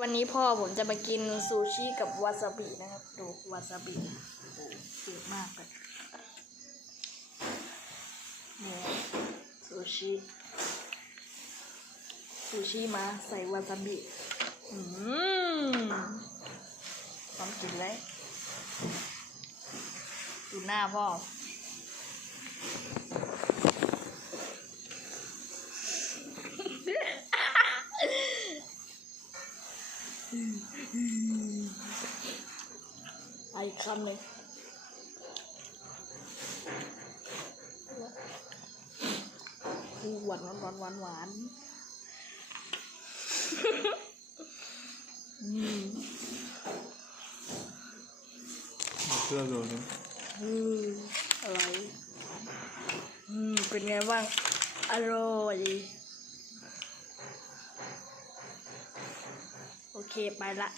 วันนี้พ่อผมจะมากินซูชิกับวาซาบินะครับ ดูวาซาบิโอ้เยอะมากเลยนี่ซูชิซูชิมาใส่วาซาบิ อืมลองกินเลย ดูหน้าพ่อ ไอีกคำหนึ่งหวานหวานหวานหวานหวานเชื่อเลยนะอืมอะไร อืม เป็นไงบ้าง อร่อย เคไปละ